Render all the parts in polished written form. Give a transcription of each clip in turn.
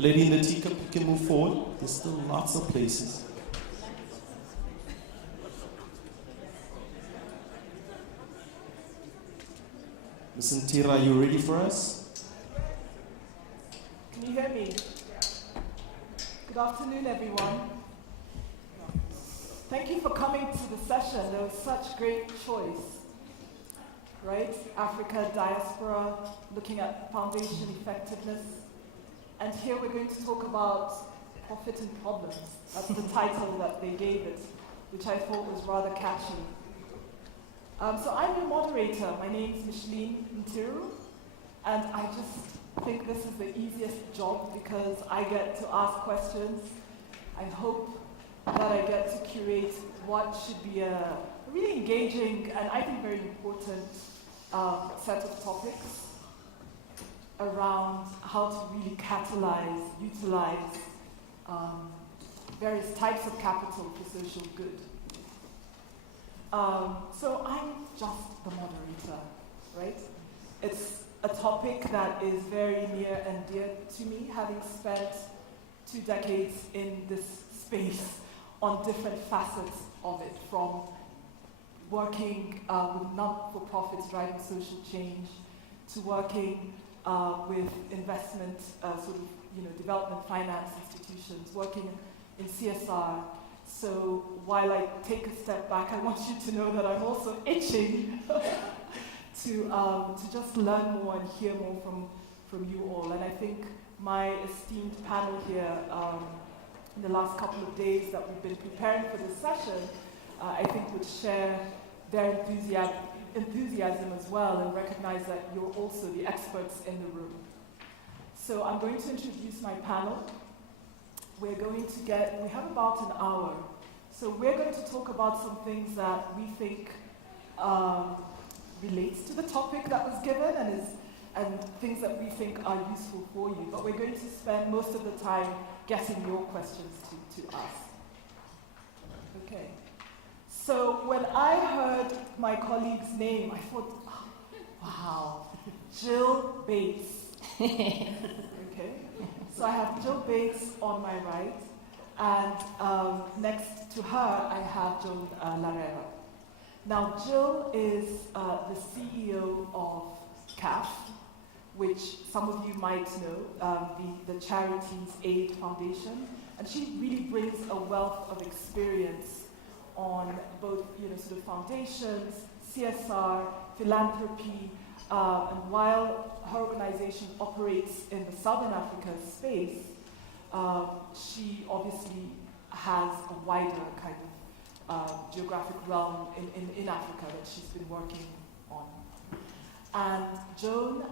The lady in the teacup, you can move forward. There's still lots of places. Ms. Ntira, are you ready for us? Can you hear me? Good afternoon, everyone. Thank you for coming to the session. There was such great choice, right? Africa, diaspora, looking at foundation effectiveness. And here we're going to talk about profit and problems. That's the title that they gave it, which I thought was rather catchy. So I'm your moderator. My name is Micheline Ntiru, and I just think this is the easiest job because I get to ask questions. I hope that I get to curate what should be a really engaging and I think very important set of topics around how to really catalyze, utilize various types of capital for social good. So I'm just the moderator, right? It's a topic that is very near and dear to me, having spent 2 decades in this space on different facets of it, from working with not-for-profits driving social change, to working with investment, development finance institutions, working in CSR. So while I take a step back, I want you to know that I'm also itching to just learn more and hear more from you all. And I think my esteemed panel here in the last couple of days that we've been preparing for this session, I think would share their enthusiasm as well and recognize that you're also the experts in the room. So I'm going to introduce my panel. We have about an hour. So we're going to talk about some things that we think relates to the topic that was given and things that we think are useful for you. But we're going to spend most of the time getting your questions to us. Okay. So when I heard my colleague's name, I thought, oh, wow, Jill Bates. Okay. So I have Jill Bates on my right, and next to her I have Joan Larrera. Now Jill is the CEO of CAF, which some of you might know, the Charities Aid Foundation, and she really brings a wealth of experience on both foundations, CSR, philanthropy, and while her organization operates in the Southern Africa space, she obviously has a wider kind of geographic realm in Africa that she's been working on. And Joan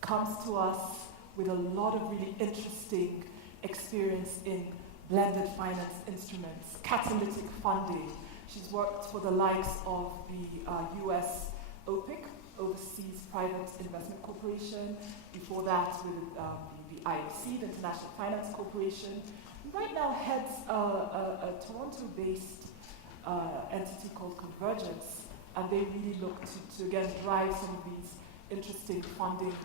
comes to us with a lot of really interesting experience in blended finance instruments, catalytic funding. She's worked for the likes of the US OPIC, Overseas Private Investment Corporation, before that with the IFC, the International Finance Corporation. And right now heads a Toronto-based entity called Convergence, and they really look to again drive some of these interesting funding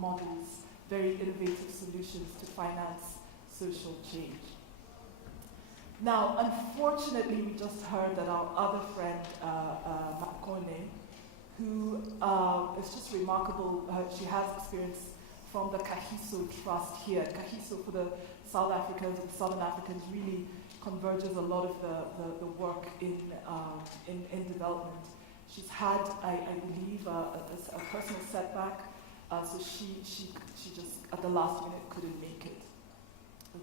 models, very innovative solutions to finance social change. Now, unfortunately, we just heard that our other friend, Makone, who is just remarkable. She has experience from the Kahiso Trust here. Kahiso, for the South Africans and Southern Africans, really converges a lot of the work in development. She's had, I believe, a personal setback, so she just at the last minute couldn't make it.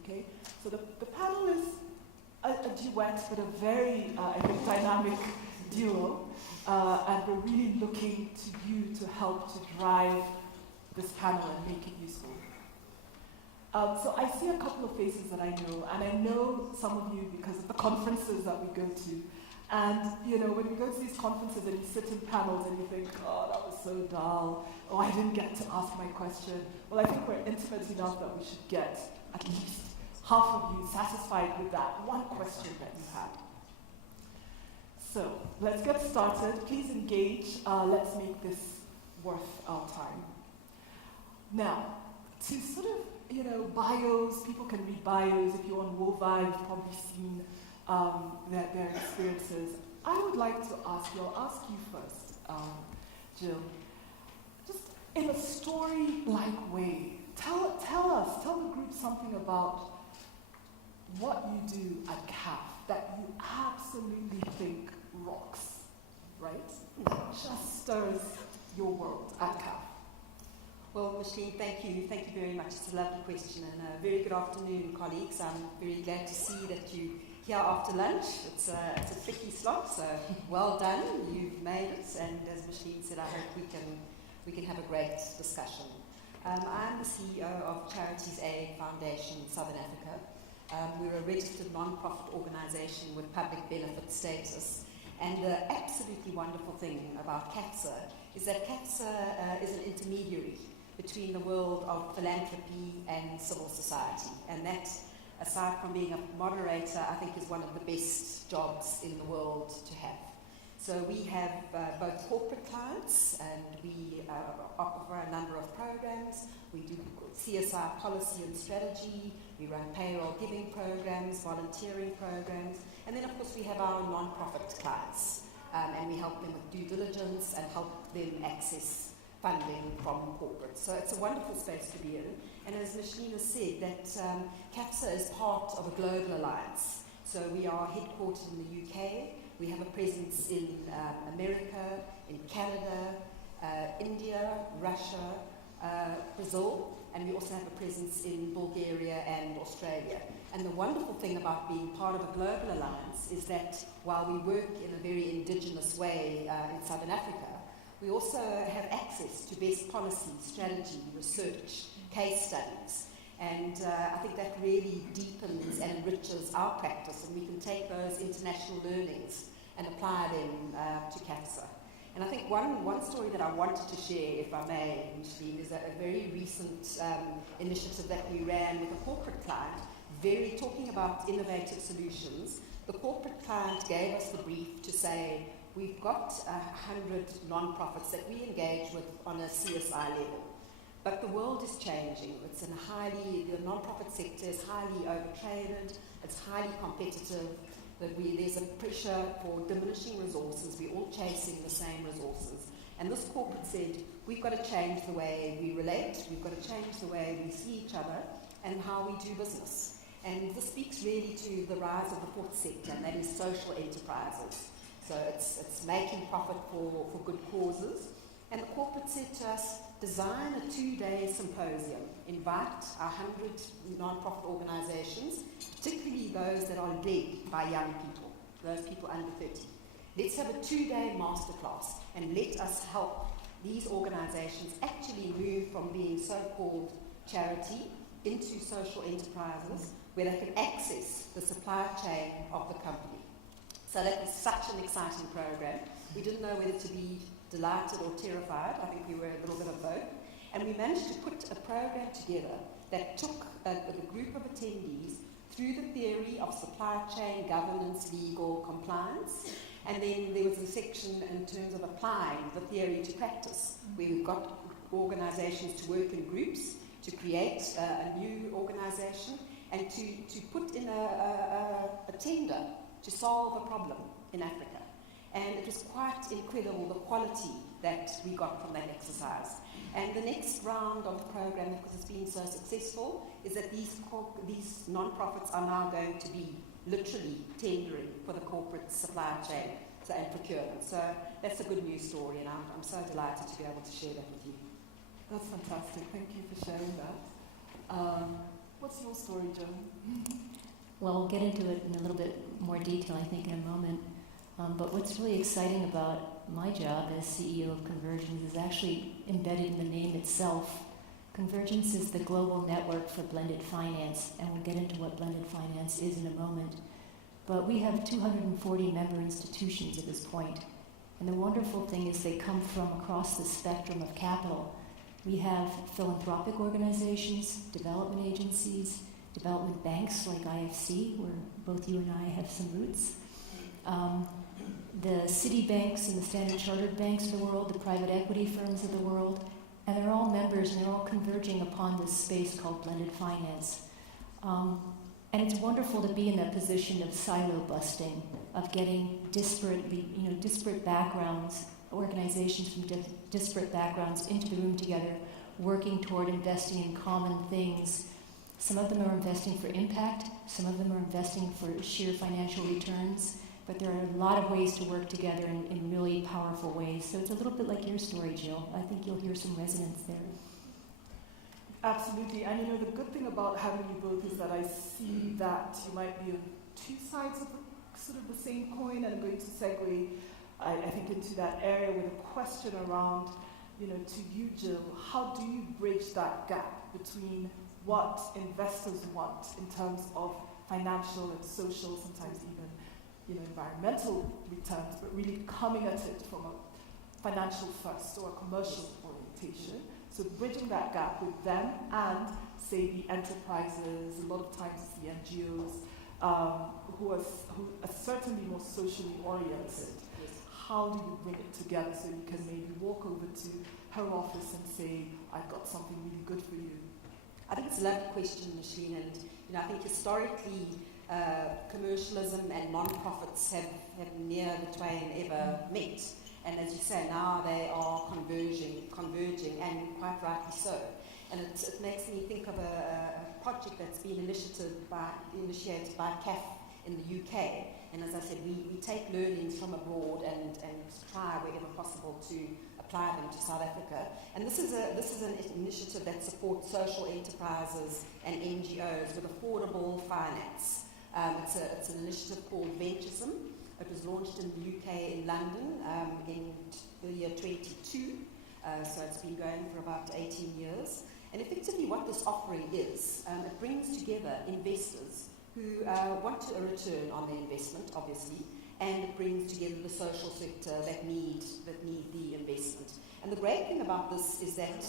Okay, so the panel is a duet, but a very, I think, dynamic duo, and we're really looking to you to help to drive this panel and make it useful. So I see a couple of faces that I know, and I know some of you because of the conferences that we go to. And when we go to these conferences and you sit in panels and you think, oh, that was so dull, oh, I didn't get to ask my question. Well, I think we're intimate enough that we should get at least half of you satisfied with that one question that you had. So let's get started. Please engage. Let's make this worth our time. Now, to sort of bios. People can read bios. If you're on Wova, you've probably seen their experiences. I would like to ask you, I'll ask you first, Jill, just in a story-like way, tell the group something about what you do at CAF that you absolutely think rocks, right? Just stirs your world at CAF. Well, Micheline, thank you very much. It's a lovely question, and a very good afternoon, colleagues. I'm very glad to see that you're here after lunch. It's a tricky slot, so well done. You've made it, and as Micheline said, I hope we can have a great discussion. I'm the CEO of Charities Aid Foundation in Southern Africa. We're a registered non-profit organisation with public benefit status, and the absolutely wonderful thing about CATSA is that CATSA is an intermediary between the world of philanthropy and civil society. And that, aside from being a moderator, I think is one of the best jobs in the world to have. So we have both corporate clients, and we offer a number of programs. We do CSR policy and strategy. We run payroll giving programs, volunteering programs. And then, of course, we have our non-profit clients. And we help them with due diligence and help them access funding from corporate. So it's a wonderful space to be in. And as Micheline has said, that CAPSA is part of a global alliance. So we are headquartered in the UK. We have a presence in America, in Canada, India, Russia, Brazil, and we also have a presence in Bulgaria and Australia. And the wonderful thing about being part of a global alliance is that while we work in a very indigenous way in Southern Africa, we also have access to best policy, strategy, research, case studies. And I think that really deepens and enriches our practice, and we can take those international learnings and apply them to CAPSA. And I think one story that I wanted to share, if I may, Micheline, is a very recent initiative that we ran with a corporate client, talking about innovative solutions. The corporate client gave us the brief to say, we've got 100 non-profits that we engage with on a CSI level. But the world is changing. The non-profit sector is highly overtraded, it's highly competitive, there's a pressure for diminishing resources, we're all chasing the same resources. And this corporate said, we've got to change the way we relate, we've got to change the way we see each other and how we do business. And this speaks really to the rise of the fourth sector, and that is social enterprises. So it's making profit for good causes. And the corporate said to us, design a 2-day symposium, invite 100 non-profit organizations, particularly those that are led by young people, those people under 30. Let's have a 2-day masterclass and let us help these organizations actually move from being so-called charity into social enterprises where they can access the supply chain of the company. So that was such an exciting program. We didn't know whether to be delighted or terrified. I think we were a little bit of both. And we managed to put a program together that took a group of attendees through the theory of supply chain, governance, legal, compliance. And then there was a section in terms of applying the theory to practice, where we've got organizations to work in groups, to create a new organization, and to put in a tender to solve a problem in Africa. And it was quite incredible, the quality that we got from that exercise. And the next round of the program, because it's been so successful, is that these non-profits are now going to be literally tendering for the corporate supply chain and procurement. So that's a good news story, and I'm so delighted to be able to share that with you. That's fantastic. Thank you for sharing that. What's your story, Joan? Well, we'll get into it in a little bit more detail, I think, in a moment. But what's really exciting about my job as CEO of Convergence is actually embedded in the name itself. Convergence is the global network for blended finance, and we'll get into what blended finance is in a moment. But we have 240 member institutions at this point. And the wonderful thing is they come from across the spectrum of capital. We have philanthropic organizations, development agencies, development banks like IFC, where both you and I have some roots. The city banks and the Standard Chartered banks of the world, the private equity firms of the world, And they're all members, and they're all converging upon this space called blended finance. And it's wonderful to be in that position of silo busting, of getting disparate backgrounds, organizations from disparate backgrounds into the room together, working toward investing in common things. Some of them are investing for impact, some of them are investing for sheer financial returns, but there are a lot of ways to work together in really powerful ways. So it's a little bit like your story, Jill. I think you'll hear some resonance there. Absolutely. And the good thing about having you both is that I see that you might be on two sides of the same coin, and I'm going to segue, I think, into that area with a question around, to you, Jill, how do you bridge that gap between what investors want in terms of financial and social, sometimes even, environmental returns, but really coming at it from a financial first or a commercial orientation? So bridging that gap with them and, say, the enterprises, a lot of times it's the NGOs, who are certainly more socially oriented. How do you bring it together so you can maybe walk over to her office and say, I've got something really good for you? I think it's a lovely question, Micheline, and I think historically commercialism and non-profits have near the twain ever met. And as you say, now they are converging, and quite rightly so. And it makes me think of a project that's been initiated by CAF in the UK. And as I said, we take learnings from abroad and try wherever possible to apply them to South Africa. And this is an initiative that supports social enterprises and NGOs with affordable finance. It's an initiative called Venturesome. It was launched in the UK in London in the year 22, so it's been going for about 18 years. And effectively what this offering is, it brings together investors who want a return on their investment, obviously, and it brings together the social sector that need the investment. And the great thing about this is that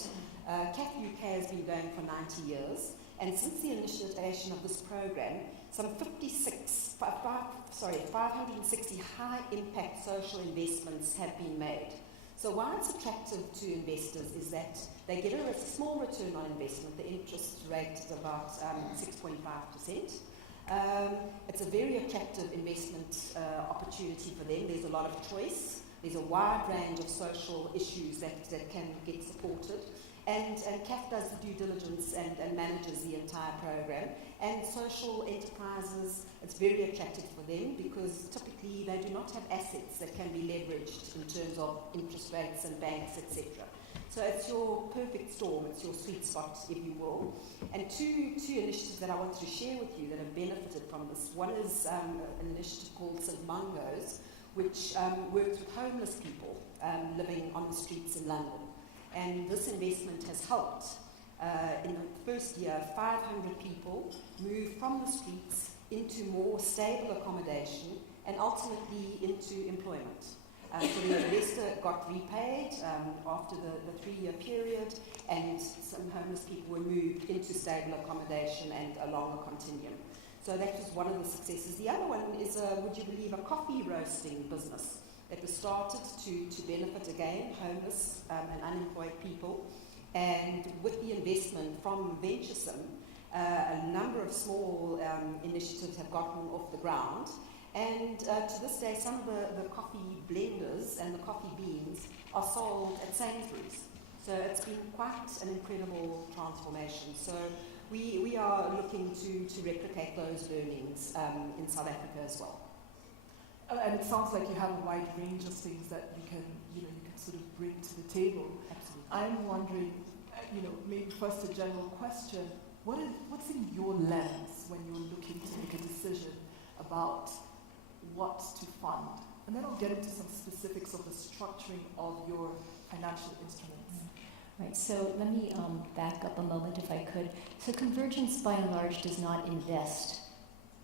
CAF UK has been going for 90 years, and since the initiation of this program, some 560 high-impact social investments have been made. So why it's attractive to investors is that they get a small return on investment. The interest rate is about 6.5%. It's a very attractive investment opportunity for them. There's a lot of choice. There's a wide range of social issues that can get supported. And CAF does the due diligence and manages the entire program. And social enterprises, it's very attractive for them because typically they do not have assets that can be leveraged in terms of interest rates and banks, etc. So it's your perfect storm, it's your sweet spot, if you will. And two initiatives that I wanted to share with you that have benefited from this. One is an initiative called St. Mungo's, which works with homeless people living on the streets in London. And this investment has helped, in the first year, 500 people move from the streets into more stable accommodation and ultimately into employment. So the investor got repaid after the 3-year period, and some homeless people were moved into stable accommodation and along a continuum. So that was one of the successes. The other one is, would you believe, a coffee roasting business that was started to benefit, again, homeless and unemployed people. And with the investment from Venturesome, a number of small initiatives have gotten off the ground. And to this day, some of the coffee blenders and the coffee beans are sold at Sainsbury's. So it's been quite an incredible transformation. So we are looking to replicate those learnings in South Africa as well. And it sounds like you have a wide range of things that you can sort of bring to the table. Absolutely. I'm wondering, maybe first a general question, what's in your lens when you're looking to make a decision about what to fund? And then I'll get into some specifics of the structuring of your financial instruments. Right, so let me back up a moment if I could. So Convergence, by and large, does not invest.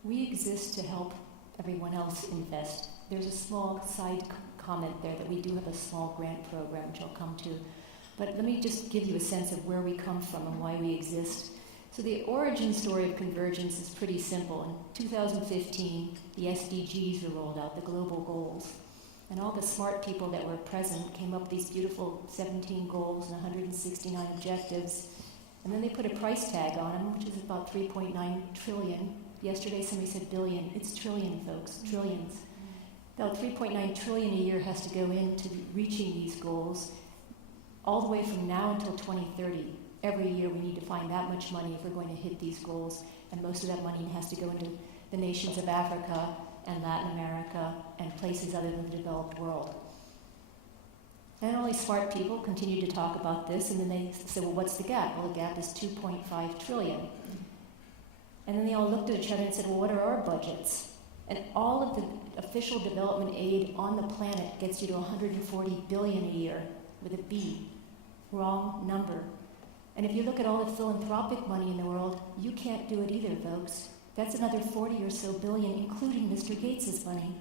We exist to help everyone else invest. There's a small side comment there that we do have a small grant program, which I'll come to. But let me just give you a sense of where we come from and why we exist. So the origin story of Convergence is pretty simple. In 2015, the SDGs were rolled out, the global goals. And all the smart people that were present came up with these beautiful 17 goals and 169 objectives. And then they put a price tag on them, which is about 3.9 trillion. Yesterday somebody said billion. It's trillion, folks, trillions. Now 3.9 trillion a year has to go into reaching these goals, all the way from now until 2030. Every year we need to find that much money if we're going to hit these goals, and most of that money has to go into the nations of Africa and Latin America and places other than the developed world. And all these smart people continue to talk about this, and then they say, well, what's the gap? Well, the gap is 2.5 trillion. And then they all looked at each other and said, well, what are our budgets? And all of the official development aid on the planet gets you to 140 billion a year with a B. Wrong number. And if you look at all the philanthropic money in the world, you can't do it either, folks. That's another 40 or so billion, including Mr. Gates's money.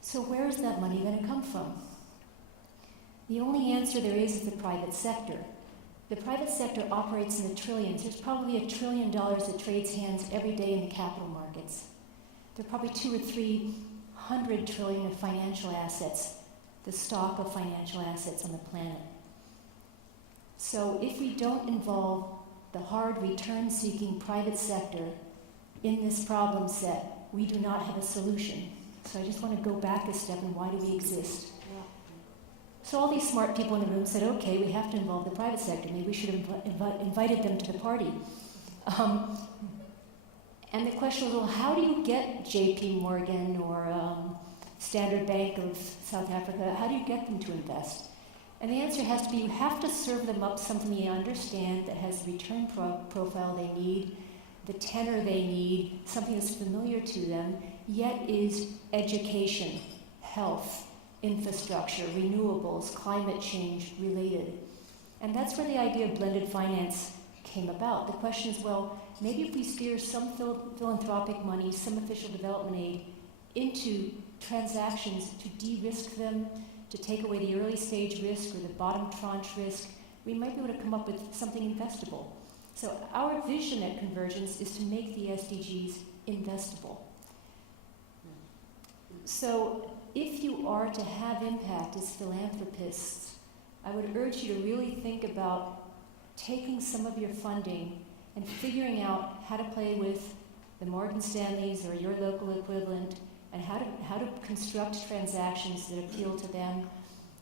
So where is that money going to come from? The only answer there is the private sector. The private sector operates in the trillions. There's probably $1 trillion that trades hands every day in the capital markets. There are probably 200 or 300 trillion of financial assets, the stock of financial assets on the planet. So if we don't involve the hard return-seeking private sector in this problem set, we do not have a solution. So I just want to go back a step and why do we exist? So all these smart people in the room said, okay, we have to involve the private sector. Maybe we should have invited them to the party. And the question was, well, how do you get JP Morgan or Standard Bank of South Africa, how do you get them to invest? And the answer has to be, you have to serve them up something they understand that has the return profile they need, the tenor they need, something that's familiar to them, yet is education, health, infrastructure, renewables, climate change related. And that's where the idea of blended finance came about. The question is, well, maybe if we steer some philanthropic money, some official development aid into transactions to de-risk them, to take away the early stage risk or the bottom tranche risk, we might be able to come up with something investable. So our vision at Convergence is to make the SDGs investable. So if you are to have impact as philanthropists, I would urge you to really think about taking some of your funding and figuring out how to play with the Morgan Stanleys or your local equivalent, and how to construct transactions that appeal to them,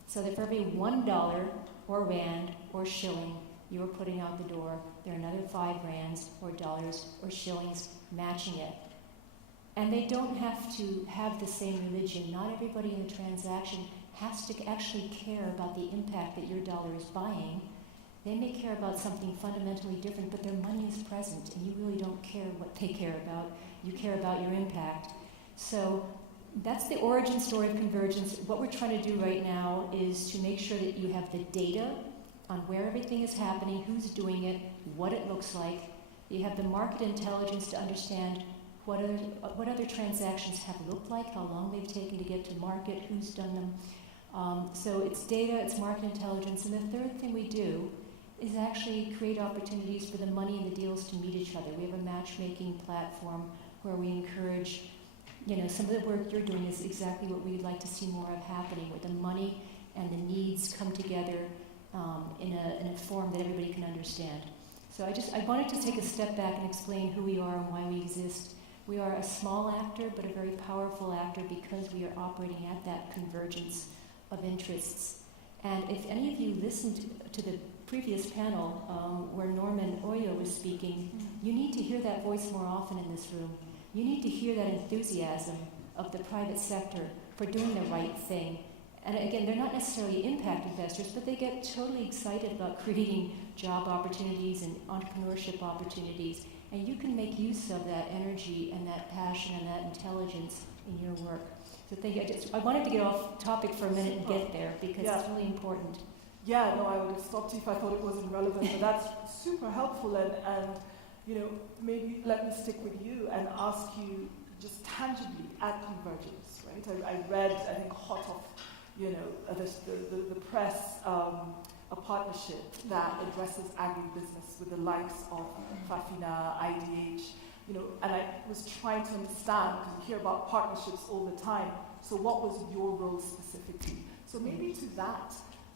so that for every $1 or rand or shilling you're putting out the door, there are another 5 rands or dollars or shillings matching it. And they don't have to have the same religion. Not everybody in the transaction has to actually care about the impact that your dollar is buying. They may care about something fundamentally different, but their money is present, and you really don't care what they care about. You care about your impact. So that's the origin story of Convergence. What we're trying to do right now is to make sure that you have the data on where everything is happening, who's doing it, what it looks like. You have the market intelligence to understand what other transactions have looked like, how long they've taken to get to market, who's done them. So it's data, it's market intelligence. And the third thing we do is actually create opportunities for the money and the deals to meet each other. We have a matchmaking platform where we encourage, some of the work you're doing is exactly what we'd like to see more of happening, where the money and the needs come together in a form that everybody can understand. So I wanted to take a step back and explain who we are and why we exist. We are a small actor, but a very powerful actor because we are operating at that convergence of interests. And if any of you listened to the previous panel where Norman Oyo was speaking, you need to hear that voice more often in this room. You need to hear that enthusiasm of the private sector for doing the right thing. And again, they're not necessarily impact investors, but they get totally excited about creating job opportunities and entrepreneurship opportunities. And you can make use of that energy and that passion and that intelligence in your work. So thank you. I wanted to get off topic for a minute and get there because it's really important. Yeah, no, I would have stopped you if I thought it wasn't relevant, but that's super helpful. And maybe let me stick with you and ask you just tangibly at Convergence, right? I read, I think, hot off, the press, a partnership that addresses agribusiness with the likes of Fafina, IDH, and I was trying to understand, because we hear about partnerships all the time, So what was your role specifically? So maybe to that,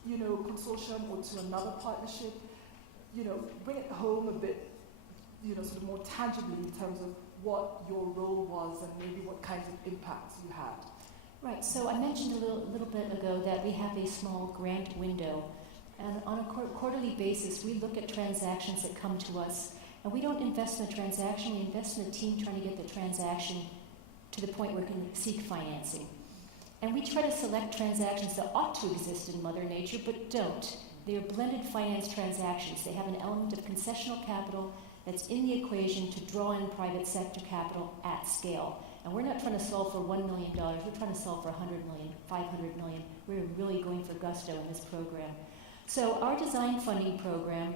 consortium or to another partnership, bring it home a bit, sort of more tangibly in terms of what your role was and maybe what kinds of impacts you had. Right, so I mentioned a little bit ago that we have a small grant window, and on a quarterly basis we look at transactions that come to us, and we don't invest in the transaction, we invest in the team trying to get the transaction to the point where we can seek financing. And we try to select transactions that ought to exist in Mother Nature but don't. They are blended finance transactions. They have an element of concessional capital that's in the equation to draw in private sector capital at scale. And we're not trying to solve for $1 million, we're trying to solve for 100 million, 500 million. We're really going for gusto in this program. So our design funding program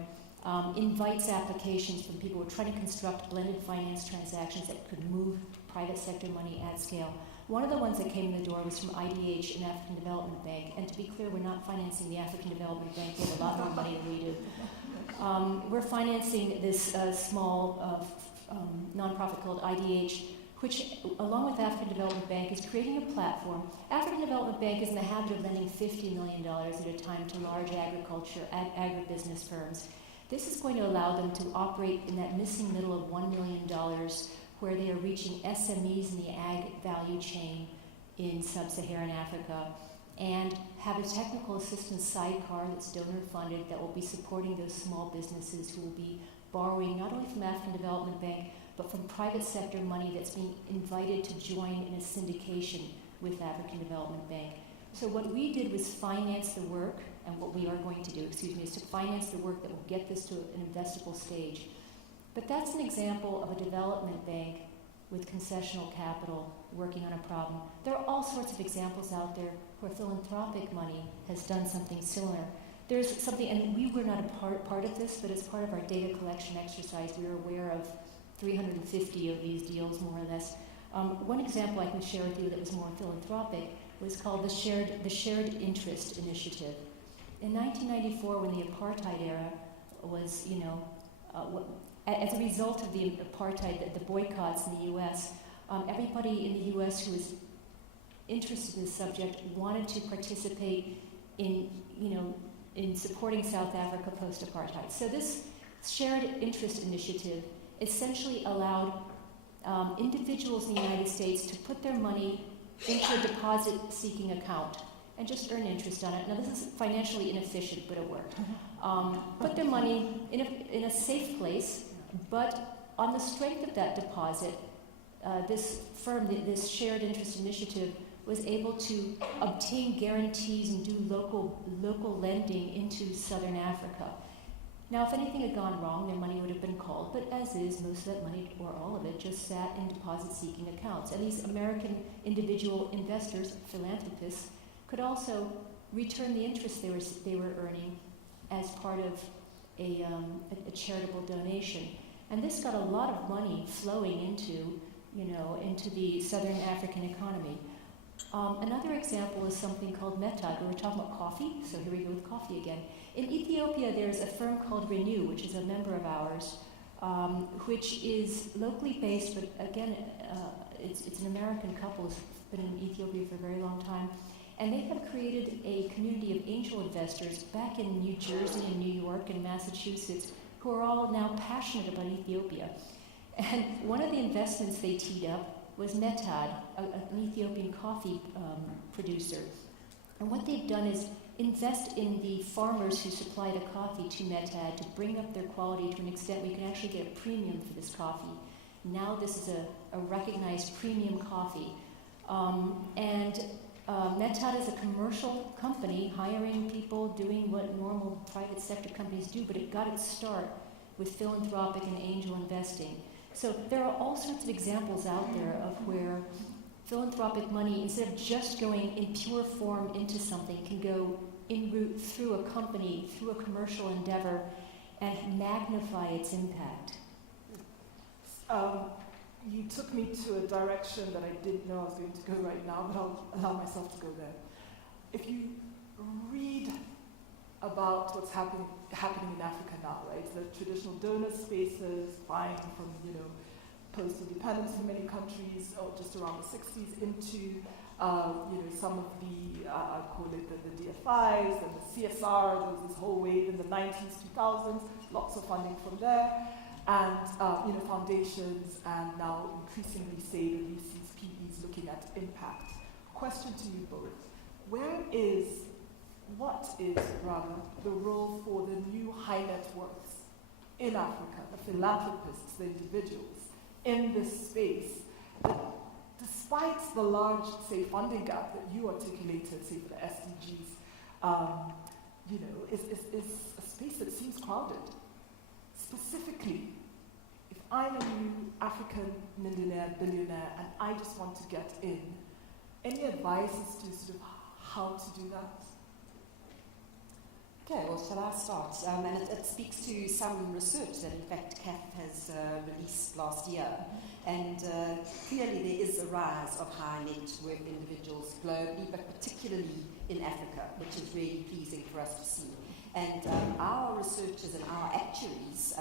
invites applications from people who are trying to construct blended finance transactions that could move private sector money at scale. One of the ones that came in the door was from IDH, an African Development Bank. And to be clear, we're not financing the African Development Bank. They have a lot more money than we do. We're financing this small nonprofit called IDH, which, along with African Development Bank, is creating a platform. African Development Bank is in the habit of lending $50 million at a time to large agribusiness firms. This is going to allow them to operate in that missing middle of $1 million where they are reaching SMEs in the ag value chain in sub-Saharan Africa, and have a technical assistance sidecar that's donor funded that will be supporting those small businesses who will be borrowing not only from African Development Bank, but from private sector money that's being invited to join in a syndication with African Development Bank. So what we did was finance the work, and what we are going to do, is to finance the work that will get this to an investable stage. But that's an example of a development bank with concessional capital working on a problem. There are all sorts of examples out there where philanthropic money has done something similar. There's something, and we were not a part of this, but as part of our data collection exercise, we were aware of 350 of these deals, more or less. One example I can share with you that was more philanthropic was called the Shared Interest Initiative. In 1994, when the apartheid era was, as a result of the apartheid, the boycotts in the U.S., everybody in the U.S. who was interested in this subject wanted to participate in supporting South Africa post-apartheid. So this Shared Interest Initiative essentially allowed individuals in the United States to put their money into a deposit-seeking account and just earn interest on it. Now, this is financially inefficient, but it worked. Put their money in a safe place, but on the strength of that deposit, this firm, this Shared Interest Initiative, was able to obtain guarantees and do local lending into Southern Africa. Now, if anything had gone wrong, their money would have been called, but as is, most of that money, or all of it, just sat in deposit-seeking accounts. And these American individual investors, philanthropists, could also return the interest they were earning as part of a charitable donation. And this got a lot of money flowing into the Southern African economy. Another example is something called Metad. We were talking about coffee, so here we go with coffee again. In Ethiopia, there's a firm called Renew, which is a member of ours, which is locally based, but again, it's an American couple who's been in Ethiopia for a very long time. And they have created a community of angel investors back in New Jersey and New York and Massachusetts who are all now passionate about Ethiopia. And one of the investments they teed up was Metad, an Ethiopian coffee producer. And what they've done is invest in the farmers who supply the coffee to Metad to bring up their quality to an extent where you can actually get a premium for this coffee. Now this is a recognized premium coffee. Metad is a commercial company hiring people, doing what normal private sector companies do, but it got its start with philanthropic and angel investing. So there are all sorts of examples out there of where philanthropic money, instead of just going in pure form into something, can go en route through a company, through a commercial endeavor, and magnify its impact. You took me to a direction that I didn't know I was going to go right now, but I'll allow myself to go there. If you read about what's happening in Africa now, right? The traditional donor spaces, buying from, post-independence in many countries, or just around the 60s, into some of the, I call it the DFIs and the CSR, there was this whole wave in the 90s, 2000s, lots of funding from there, and foundations, and now increasingly say the VCs, PEs looking at impact. Question to you both. What is the role for the new high net worths in Africa, the philanthropists, the individuals in this space, that despite the large, say, funding gap that you articulated, say, for the SDGs, is a space that seems crowded. Specifically, if I'm a new African millionaire, billionaire, and I just want to get in, any advice as to sort of how to do that? Okay, well, shall I start? And it speaks to some research that, in fact, CAF has released last year. And clearly there is a rise of high net worth individuals globally, but particularly in Africa, which is really pleasing for us to see. And our researchers and our actuaries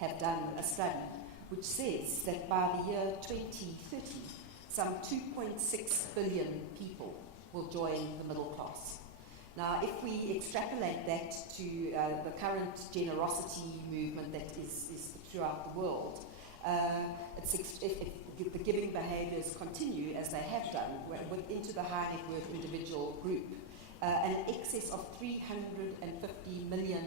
have done a study which says that by the year 2030, some 2.6 billion people will join the middle class. Now, if we extrapolate that to the current generosity movement that is throughout the world, if the giving behaviours continue as they have done into the high net worth individual group, an excess of $350 million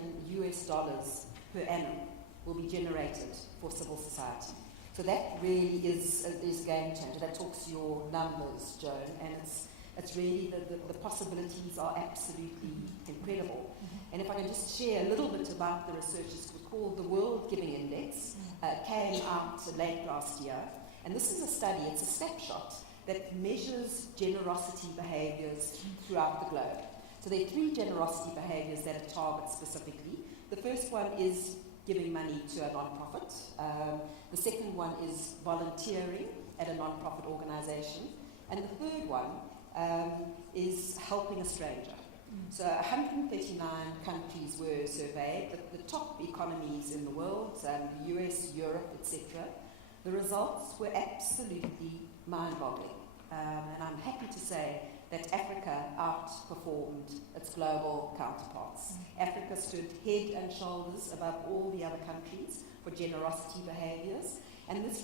per annum will be generated for civil society. So that really is a game changer. That talks to your numbers, Joan, and it's really the possibilities are absolutely incredible. And if I can just share a little bit about the research, it's called the World Giving Index, came out late last year. And this is a study, it's a snapshot that measures generosity behaviours throughout the globe. So there are 3 generosity behaviours that it targets specifically. The first one is giving money to a non-profit. The second one is volunteering at a non-profit organisation. And the third one is helping a stranger. So 139 countries were surveyed, the top economies in the world, the US, Europe, etc. The results were absolutely mind-boggling. And I'm happy to say that Africa outperformed its global counterparts. Africa stood head and shoulders above all the other countries for generosity behaviours. And these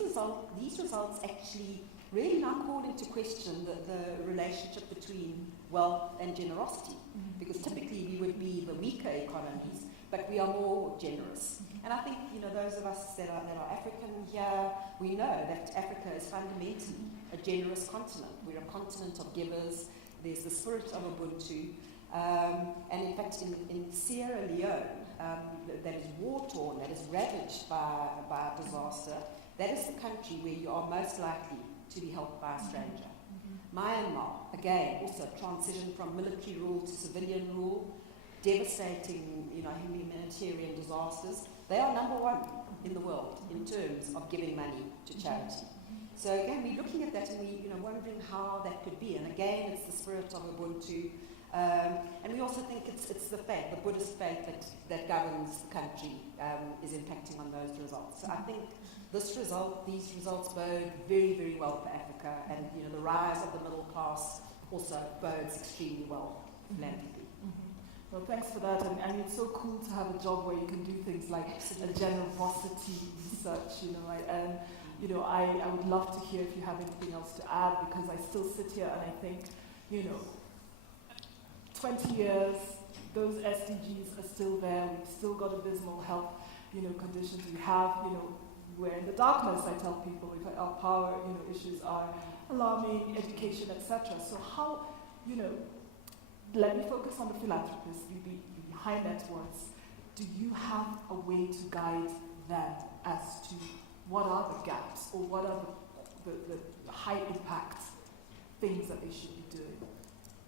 results actually really now call into question the relationship between wealth and generosity. Because typically we would be the weaker economies, but we are more generous. And I think, those of us that are African here, we know that Africa is fundamentally a generous continent. We're a continent of givers. There's the spirit of Ubuntu. And in fact, in Sierra Leone, that is war-torn, that is ravaged by disaster, that is the country where you are most likely to be helped by a stranger. Myanmar, again, also transition from military rule to civilian rule, devastating, humanitarian disasters. They are number 1 in the world in terms of giving money to charity. So again, we're looking at that and we're wondering how that could be. And again, it's the spirit of Ubuntu. And we also think it's the faith, the Buddhist faith that governs the country is impacting on those results. So I think these results bode very, very well for Africa, and the rise of the middle class also bodes extremely well for philanthropy. Well, thanks for that, and it's so cool to have a job where you can do things like a generosity research. I would love to hear if you have anything else to add, because I still sit here and I think, 20 years, those SDGs are still there. We've still got abysmal health, conditions. We have, we're in the darkness. I tell people our power, issues are alarming, education, etc. So how, let me focus on the philanthropists, the high net worths. Do you have a way to guide them as to what are the gaps or what are the high impact things that they should be doing?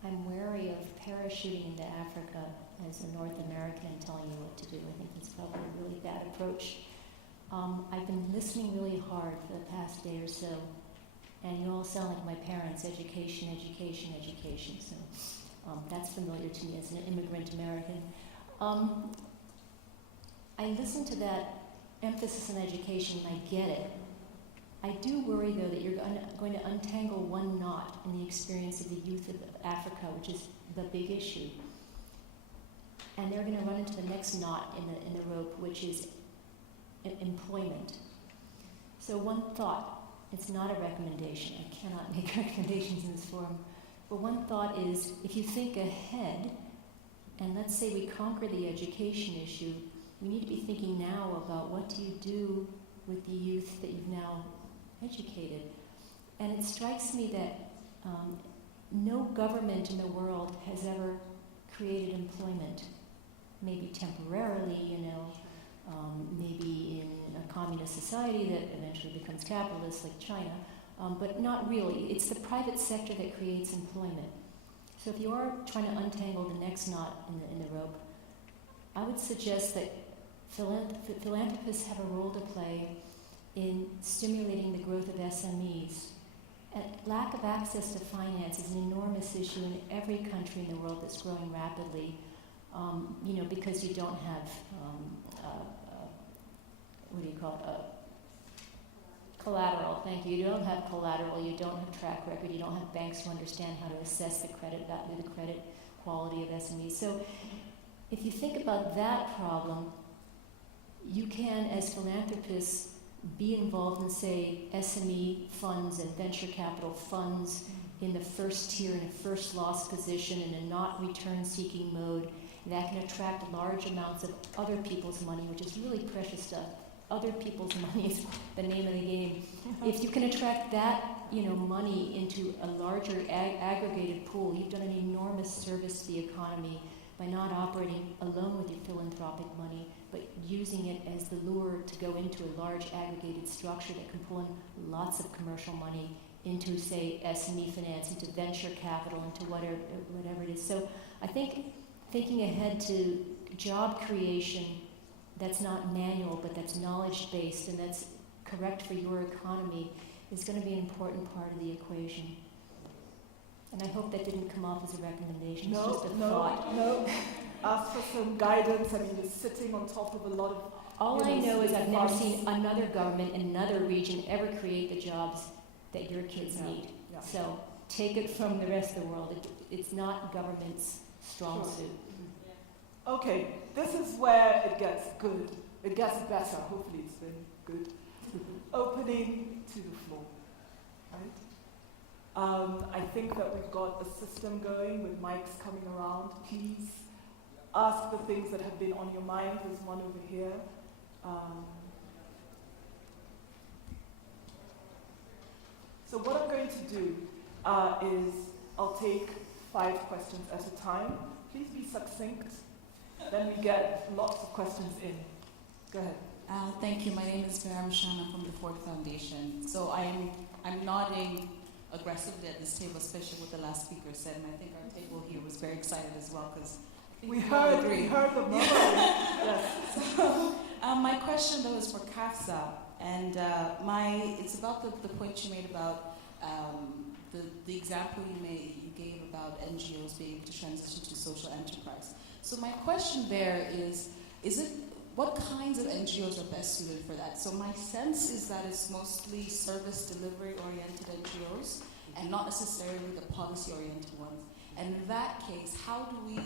I'm wary of parachuting into Africa as a North American and telling you what to do. I think it's probably a really bad approach. I've been listening really hard for the past day or so, and you all sound like my parents, education, education, education. So that's familiar to me as an immigrant American. I listen to that emphasis on education and I get it. I do worry, though, that you're going to untangle one knot in the experience of the youth of Africa, which is the big issue. And they're going to run into the next knot in the rope, which is employment. So one thought, it's not a recommendation, I cannot make recommendations in this forum, but one thought is, if you think ahead, and let's say we conquer the education issue, we need to be thinking now about what do you do with the youth that you've now educated. And it strikes me that no government in the world has ever created employment. Maybe temporarily, maybe in a communist society that eventually becomes capitalist like China, but not really. It's the private sector that creates employment. So if you are trying to untangle the next knot in the rope, I would suggest that philanthropists have a role to play in stimulating the growth of SMEs. And lack of access to finance is an enormous issue in every country in the world that's growing rapidly, because you don't have, collateral, thank you. You don't have collateral, you don't have track record, you don't have banks who understand how to assess the credit value, the credit quality of SMEs. So if you think about that problem, you can, as philanthropists, be involved in, say, SME funds and venture capital funds in the first tier, in a first loss position, in a not return-seeking mode. That can attract large amounts of other people's money, which is really precious stuff. Other people's money is the name of the game. If you can attract that, money into a larger aggregated pool, you've done an enormous service to the economy by not operating alone with your philanthropic money, but using it as the lure to go into a large aggregated structure that can pull in lots of commercial money into, say, SME finance, into venture capital, into whatever it is. So I think thinking ahead to job creation that's not manual, but that's knowledge-based and that's correct for your economy is going to be an important part of the equation. And I hope that didn't come off as a recommendation. It's just a thought. No. Ask for some guidance. I mean, you're sitting on top of a lot of... All I know is I've never seen another government in another region ever create the jobs that your kids need. Yeah. So take it from the rest of the world. It's not government's strong suit. Okay, this is where it gets good. It gets better. Hopefully it's been good. Opening to the floor, right? I think that we've got a system going with mics coming around. Please ask the things that have been on your mind. There's one over here. So what I'm going to do is I'll take 5 questions at a time. Please be succinct. Then we get lots of questions in. Go ahead. Thank you. My name is Miriam Shana from the Ford Foundation. So I'm nodding aggressively at this table, especially what the last speaker said, and I think our table here was very excited as well because we heard the murmur. Yes. So, my question though is for Kafsa, and it's about the point you made about the example you gave about NGOs being able to transition to social enterprise. So my question there is what kinds of NGOs are best suited for that? So my sense is that it's mostly service delivery-oriented NGOs and not necessarily the policy-oriented ones. And in that case, how do we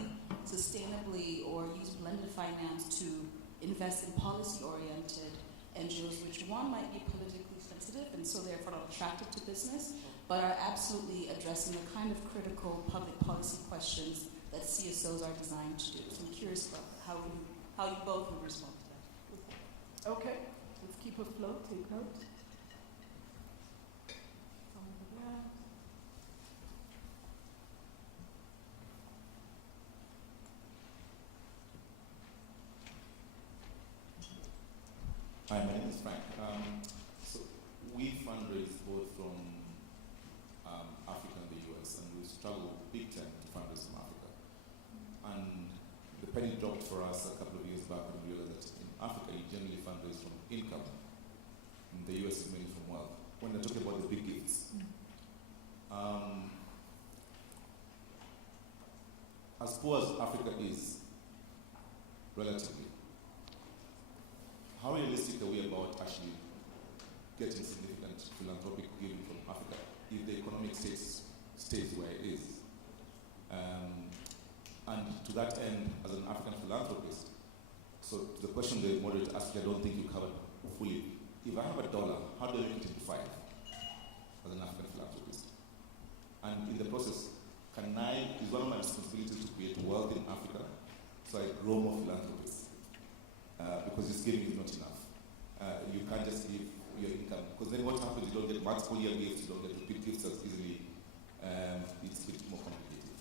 sustainably or use blended finance to invest in policy-oriented NGOs, which one might be politically sensitive and so therefore not attractive to business, but are absolutely addressing the kind of critical public policy questions that CSOs are designed to do. So I'm curious about how you both would respond to that. Okay, let's keep afloat, take note. Hi, my name is Frank. So we fundraise both from Africa and the US, and we struggle big time to fundraise from Africa. And the penny dropped for us a couple of years back when we realized that in Africa you generally fundraise from income. In the US it's mainly from wealth. When they're talking about the big gifts. As poor as Africa is, relatively, how realistic are we about actually getting significant philanthropic giving from Africa if the economic stays where it is. And to that end, as an African philanthropist, so to the question the moderator asked, I don't think you covered fully. If I have $1, how do I make it into 5 as an African philanthropist? And in the process, is one of my responsibilities to create wealth in Africa, so I grow more philanthropists, because just giving is not enough. You can't just give your income, because then what happens, you don't get multiple year gifts, you don't get repeat gifts as easily. It's a bit more complicated.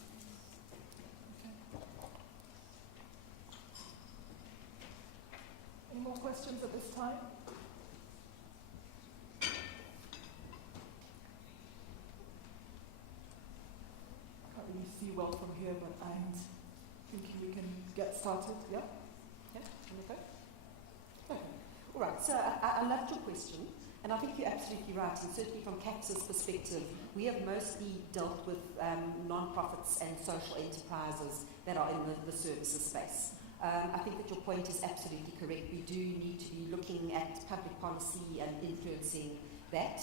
Any more questions at this time? Can't really see well from here, but I'm thinking we can get started. Yeah? Yeah, okay. All right, so I loved your question, and I think you're absolutely right, and certainly from CAPS's perspective, we have mostly dealt with non-profits and social enterprises that are in the services space. I think that your point is absolutely correct. We do need to be looking at public policy and influencing that.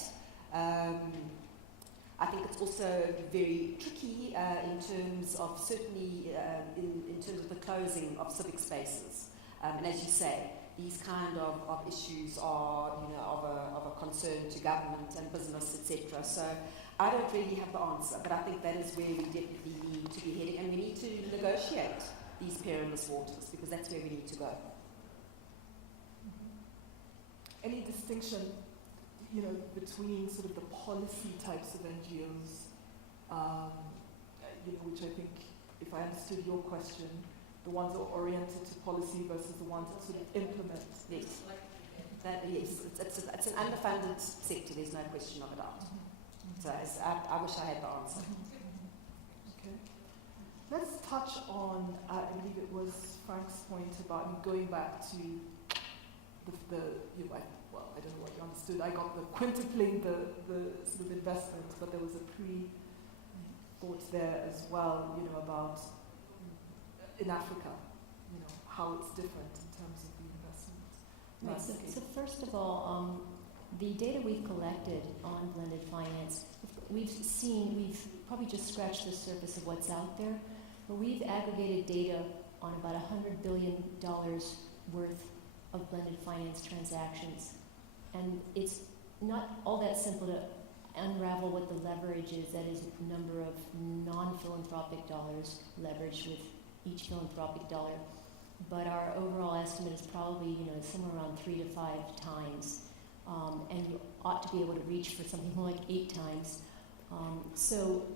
I think it's also very tricky in terms of certainly in terms of the closing of civic spaces. And as you say, these kind of issues are, of a concern to government and business, etc. So I don't really have the answer, but I think that is where we definitely need to be heading, and we need to negotiate these perilous waters, because that's where we need to go. Any distinction, between sort of the policy types of NGOs, which I think, if I understood your question, the ones that are oriented to policy versus the ones that sort of implement. Yes. It's an underfunded sector, there's no question of it out. So I wish I had the answer. Okay. Let's touch on, I believe it was Frank's point about going back to I don't know what you understood. I got the quintupling the sort of investment, but there was a pre-thought there as well, about in Africa, how it's different in terms of the investment. Right, so first of all, the data we've collected on blended finance, we've probably just scratched the surface of what's out there, but we've aggregated data on about $100 billion worth of blended finance transactions. And it's not all that simple to unravel what the leverage is, that is the number of non-philanthropic dollars leveraged with each philanthropic dollar. But our overall estimate is probably, somewhere around 3 to 5 times. And you ought to be able to reach for something more like 8 times. So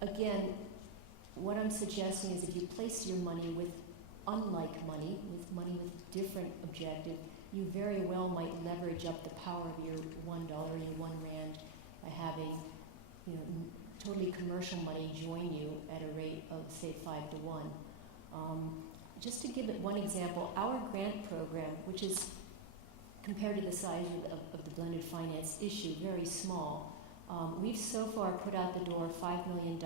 again, what I'm suggesting is if you place your money with unlike money with different objective, you very well might leverage up the power of your $1 or your 1 rand by having, totally commercial money join you at a rate of, say, 5 to 1. Just to give it one example, our grant program, which is compared to the size of the blended finance issue, very small. We've so far put out the door $5 million,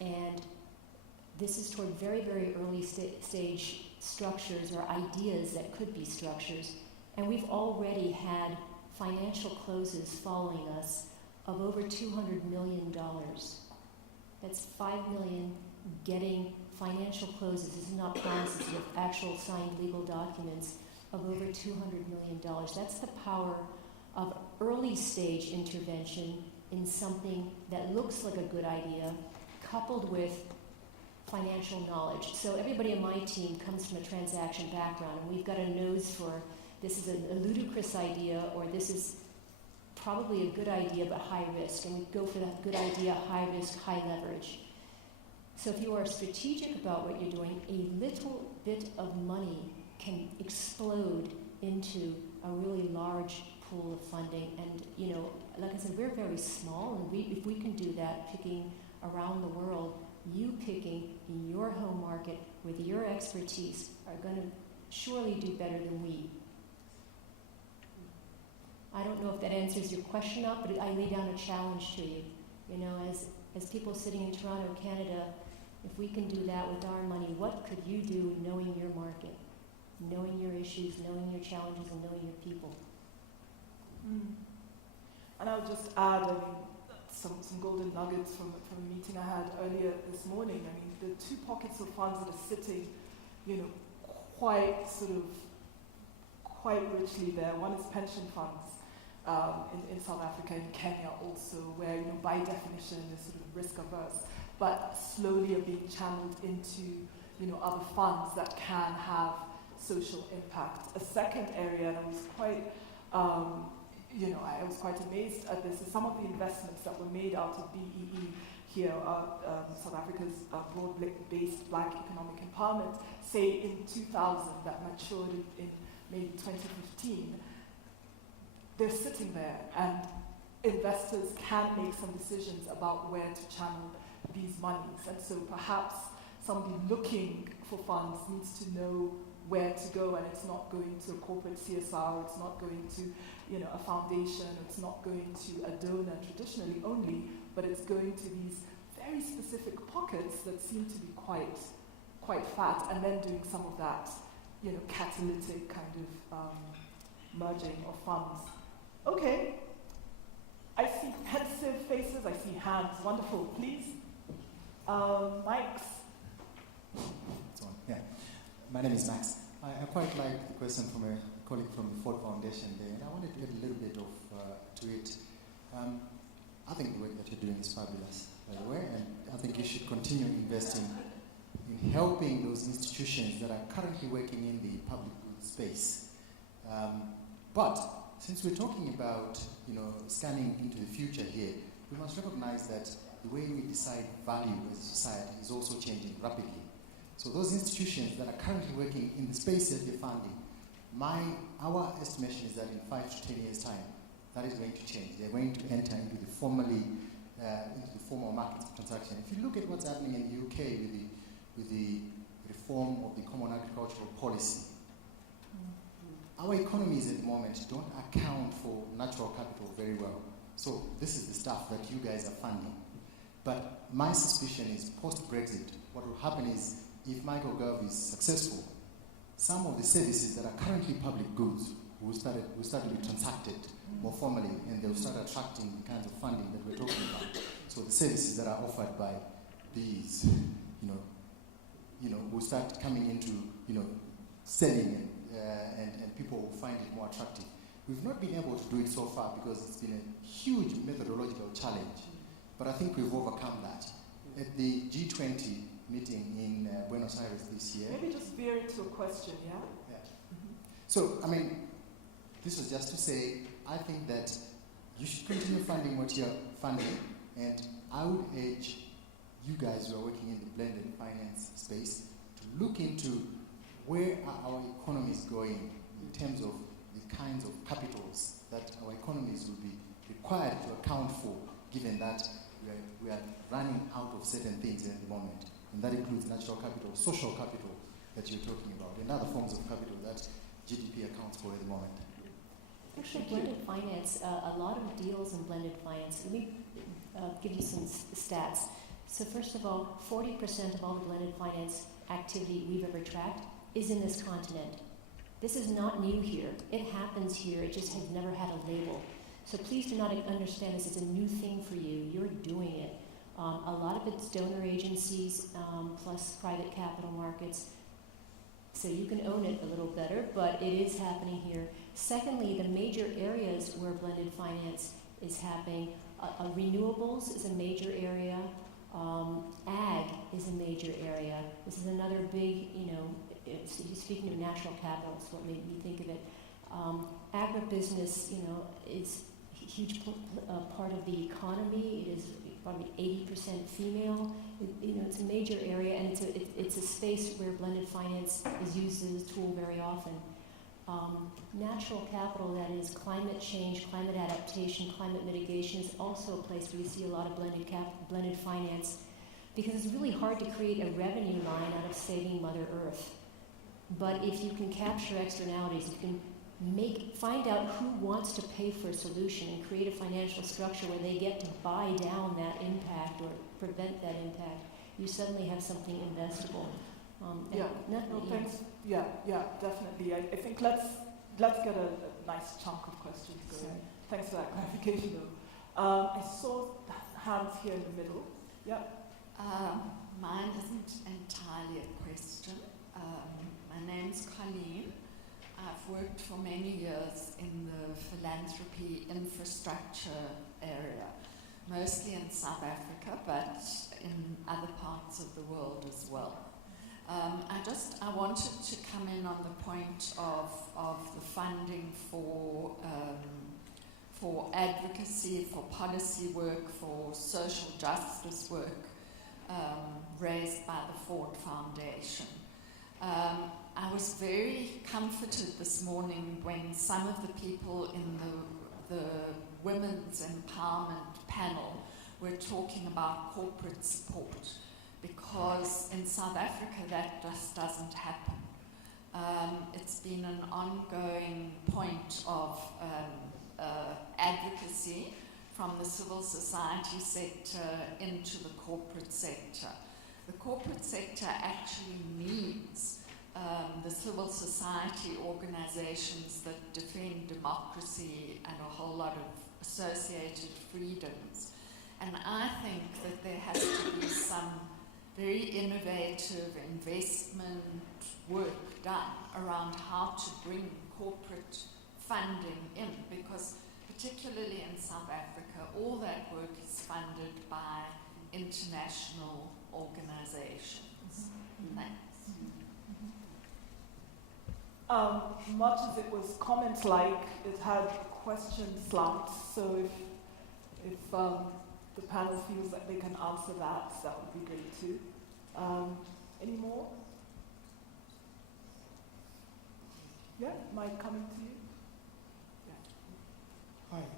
and this is toward very, very early stage structures or ideas that could be structures. And we've already had financial closes following us of over $200 million. That's $5 million getting financial closes. This is not promises, with actual signed legal documents of over $200 million. That's the power of early stage intervention in something that looks like a good idea, coupled with financial knowledge. So everybody on my team comes from a transaction background, and we've got a nose for this is a ludicrous idea, or this is probably a good idea but high risk, and we go for that good idea, high risk, high leverage. So if you are strategic about what you're doing, a little bit of money can explode into a really large pool of funding. And like I said, we're very small, and if we can do that, picking around the world, you picking in your home market with your expertise are going to surely do better than we. I don't know if that answers your question up, but I lay down a challenge to you. As people sitting in Toronto, Canada, if we can do that with our money, what could you do knowing your market, knowing your issues, knowing your challenges, and knowing your people? And I would just add, I mean, some golden nuggets from a meeting I had earlier this morning. I mean, the two pockets of funds that are sitting, quite richly there. One is pension funds in South Africa and Kenya also, where, by definition is sort of risk averse, but slowly are being channeled into, other funds that can have social impact. A second area, and I was quite, I was quite amazed at this, is some of the investments that were made out of BEE here, South Africa's broad-based Black economic empowerment, say in 2000, that matured in maybe 2015. They're sitting there, and investors can make some decisions about where to channel these monies. And so perhaps somebody looking for funds needs to know where to go, and it's not going to a corporate CSR, it's not going to a foundation, it's not going to a donor traditionally only, but it's going to these very specific pockets that seem to be quite fat, and then doing some of that catalytic kind of merging of funds. Okay, I see pensive faces, I see hands. Wonderful, please. Mics. Yeah, my name is Max. I quite like the question from a colleague from the Ford Foundation there, and I wanted to add a little bit to it. I think the work that you're doing is fabulous, by the way, and I think you should continue investing in helping those institutions that are currently working in the public good space. But since we're talking about scanning into the future here, we must recognize that the way we decide value as a society is also changing rapidly. So those institutions that are currently working in the space that they're funding, our estimation is that in 5 to 10 years' time, that is going to change. They're going to enter into the formal market transaction. If you look at what's happening in the UK with the reform of the Common Agricultural Policy, our economies at the moment don't account for natural capital very well. So this is the stuff that you guys are funding. But my suspicion is post-Brexit, what will happen is if Michael Gove is successful, some of the services that are currently public goods will start to be transacted more formally, and they'll start attracting the kinds of funding that we're talking about. So the services that are offered by these, will start coming into, selling, and people will find it more attractive. We've not been able to do it so far because it's been a huge methodological challenge, but I think we've overcome that. At the G20 meeting in Buenos Aires this year. Maybe just veer into a question, yeah? Yeah. So, this was just to say, I think that you should continue funding what you're funding, and I would urge you guys who are working in the blended finance space to look into where are our economies going in terms of the kinds of capitals that our economies will be required to account for, given that we are running out of certain things at the moment. And that includes natural capital, social capital that you're talking about, and other forms of capital that GDP accounts for at the moment. Actually, blended finance, a lot of deals in blended finance. Let me give you some stats. So first of all, 40% of all the blended finance activity we've ever tracked is in this continent. This is not new here. It happens here. It just has never had a label. So please do not understand this as a new thing for you. You're doing it. A lot of it's donor agencies plus private capital markets. So you can own it a little better, but it is happening here. Secondly, the major areas where blended finance is happening, renewables is a major area. Ag is a major area. This is another big, speaking of natural capital, it's what made me think of it. Agribusiness, is a huge part of the economy. It is probably 80% female. It's a major area, and it's a space where blended finance is used as a tool very often. Natural capital, that is climate change, climate adaptation, climate mitigation, is also a place where you see a lot of blended finance, because it's really hard to create a revenue line out of saving Mother Earth. But if you can capture externalities, you can find out who wants to pay for a solution and create a financial structure where they get to buy down that impact or prevent that impact, you suddenly have something investable. Thanks. Yeah, definitely. I think let's get a nice chunk of questions going. Thanks for that clarification, though. I saw hands here in the middle. Yep. Mine isn't entirely a question. My name's Colleen. I've worked for many years in the philanthropy infrastructure area, mostly in South Africa, but in other parts of the world as well. I wanted to come in on the point of the funding for advocacy, for policy work, for social justice work raised by the Ford Foundation. I was very comforted this morning when some of the people in the Women's Empowerment panel were talking about corporate support, because in South Africa that just doesn't happen. It's been an ongoing point of advocacy from the civil society sector into the corporate sector. The corporate sector actually needs the civil society organizations that defend democracy and a whole lot of associated freedoms. And I think that there has to be some very innovative investment work done around how to bring corporate funding in, because particularly in South Africa, all that work is funded by international organizations. Thanks. Much as it was comment-like, it had question slants, so if the panel feels that they can answer that would be great too. Any more? Yeah, Mike, coming to you. Yeah.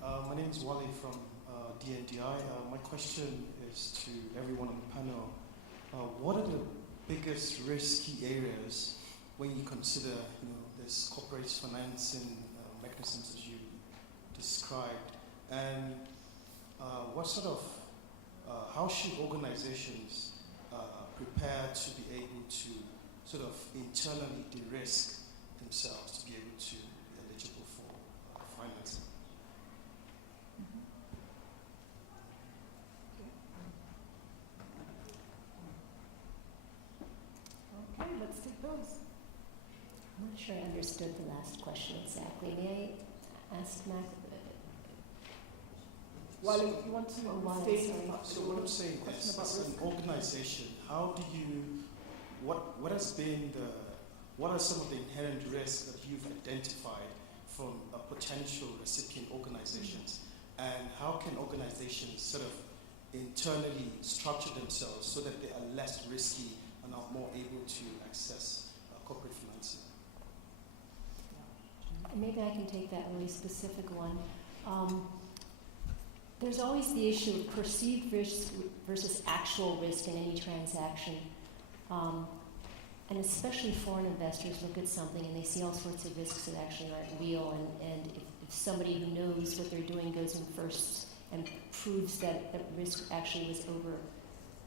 Hi, my name is Wally from DNDI. My question is to everyone on the panel. What are the biggest risky areas when you consider, this corporate financing mechanisms as you described, and what sort of, how should organizations prepare to be able to sort of internally de-risk themselves to be able to be eligible for financing? Okay, let's take those. I'm not sure I understood the last question exactly. May I ask Mac? Well, if you want to sorry. So what I'm saying is, as an organization, how do you, what are some of the inherent risks that you've identified from potential recipient organizations, and how can organizations sort of internally structure themselves so that they are less risky and are more able to access corporate financing? Maybe I can take that really specific one. There's always the issue of perceived risk versus actual risk in any transaction. And especially foreign investors look at something and they see all sorts of risks that actually aren't real. And if somebody who knows what they're doing goes in first and proves that the risk actually was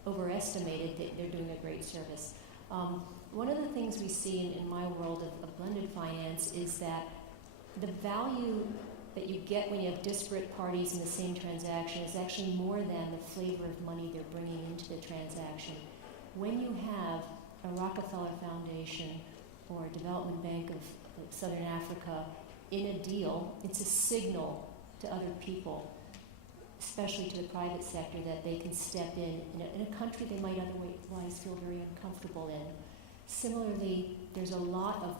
overestimated, they're doing a great service. One of the things we see in my world of blended finance is that the value that you get when you have disparate parties in the same transaction is actually more than the flavor of money they're bringing into the transaction. When you have a Rockefeller Foundation or a Development Bank of Southern Africa in a deal, it's a signal to other people, especially to the private sector, that they can step in a country they might otherwise feel very uncomfortable in. Similarly, there's a lot of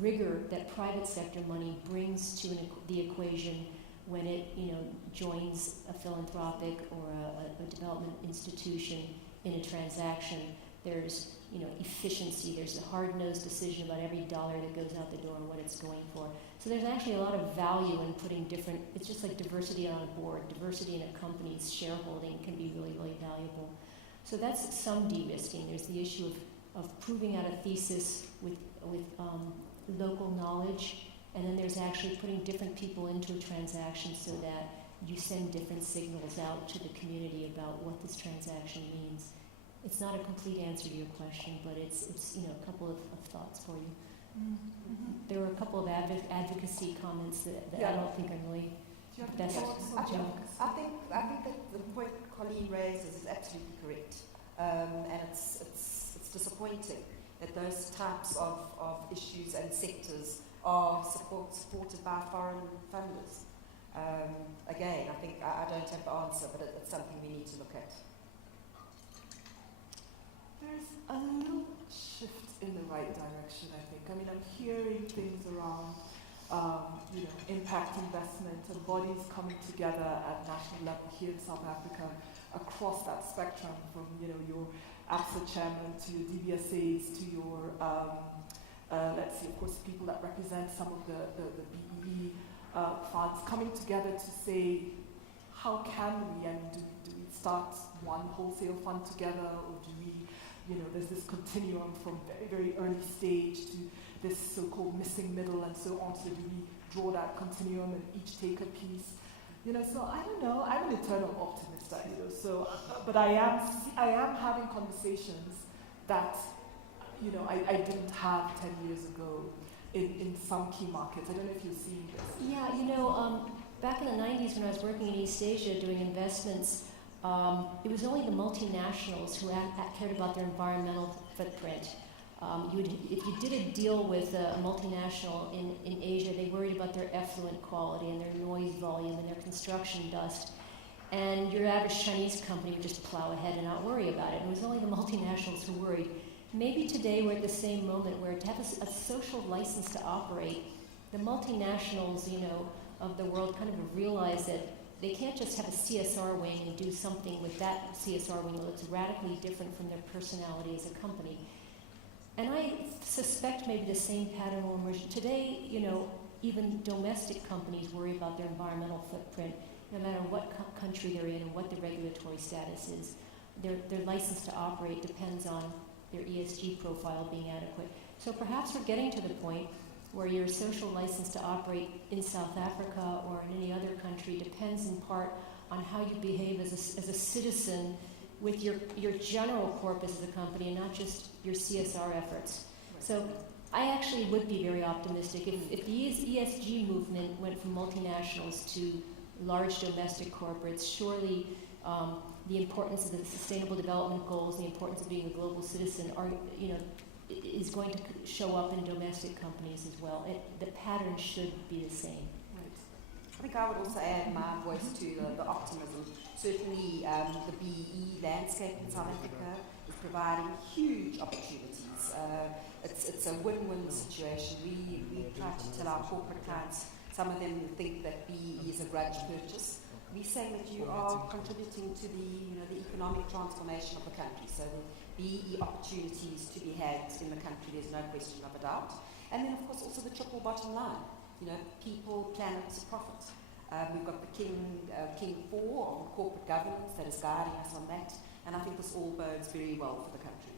rigor that private sector money brings to the equation when it joins a philanthropic or a development institution in a transaction. There's efficiency, there's a hard-nosed decision about every dollar that goes out the door and what it's going for. So there's actually a lot of value in putting different, it's just like diversity on a board, diversity in a company's shareholding can be really, really valuable. So that's some de-risking. There's the issue of proving out a thesis with local knowledge, and then there's actually putting different people into a transaction so that you send different signals out to the community about what this transaction means. It's not a complete answer to your question, but it's a couple of thoughts for you. Mm-hmm. There were a couple of advocacy comments that I don't think are really Do you have Best thoughts on I that? think that the point Colleen raises is absolutely correct, and it's disappointing that those types of issues and sectors are supported by foreign funders. Again, I think I don't have the answer, but it's something we need to look at. There's a little shift in the right direction, I think. I mean, I'm hearing things around, impact investment and bodies coming together at national level here in South Africa across that spectrum, from your APSA chairman to your DBSAs to your, let's see, of course, people that represent some of the BEE funds coming together to say, how can we, and do we start one wholesale fund together, or do we, there's this continuum from very, very early stage to this so-called missing middle and so on, so do we draw that continuum and each take a piece? So I don't know, I'm an eternal optimist, but I am having conversations that, I didn't have 10 years ago in some key markets. I don't know if you're seeing this. Yeah, back in the 90s when I was working in East Asia doing investments, it was only the multinationals who cared about their environmental footprint. If you did a deal with a multinational in Asia, they worried about their effluent quality and their noise volume and their construction dust. And your average Chinese company would just plow ahead and not worry about it. And it was only the multinationals who worried. Maybe today we're at the same moment where to have a social license to operate, the multinationals, of the world kind of realize that they can't just have a CSR wing and do something with that CSR wing that's radically different from their personality as a company. And I suspect maybe the same pattern will emerge. Today, even domestic companies worry about their environmental footprint, no matter what country they're in and what the regulatory status is. Their license to operate depends on their ESG profile being adequate. So perhaps we're getting to the point where your social license to operate in South Africa or in any other country depends in part on how you behave as a citizen with your general corpus as a company and not just your CSR efforts. Right. So I actually would be very optimistic. If the ESG movement went from multinationals to large domestic corporates, surely the importance of the Sustainable Development Goals, the importance of being a global citizen is going to show up in domestic companies as well. The pattern should be the same. Right. I think I would also add my voice to the optimism. Certainly the BEE landscape in South Africa is providing huge opportunities. It's a win-win situation. We try to tell our corporate clients, some of them think that BEE is a grudge purchase. We say that you are contributing to the economic transformation of the country. So the BEE opportunities to be had in the country, there's no question of a doubt. And then, of course, also the triple bottom line. People, planet, profit. We've got the King 4 on corporate governance that is guiding us on that. And I think this all bodes very well for the country.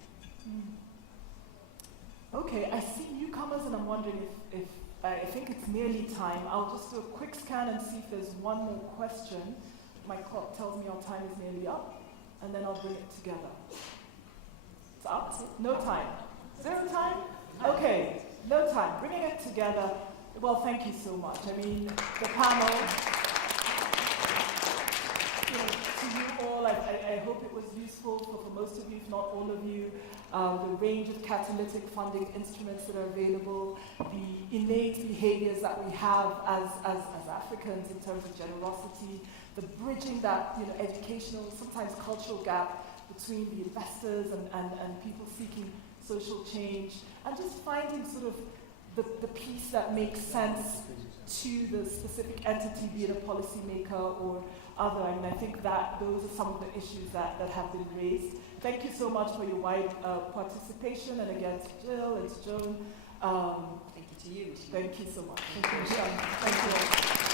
Okay, I see newcomers, and I'm wondering if I think it's nearly time. I'll just do a quick scan and see if there's one more question. My clock tells me our time is nearly up, and then I'll bring it together. It's up? No time. 0 time? Okay, no time. Bringing it together. Well, thank you so much. I mean, the panel, to you all, I hope it was useful for most of you, if not all of you. The range of catalytic funding instruments that are available, the innate behaviors that we have as Africans in terms of generosity, the bridging that educational, sometimes cultural gap between the investors and people seeking social change, and just finding sort of the piece that makes sense to the specific entity, be it a policymaker or other. I mean, I think that those are some of the issues that have been raised. Thank you so much for your wide participation, and again to Jill and to Joan. Thank you to you. Thank you so much. Thank you. Thank you all.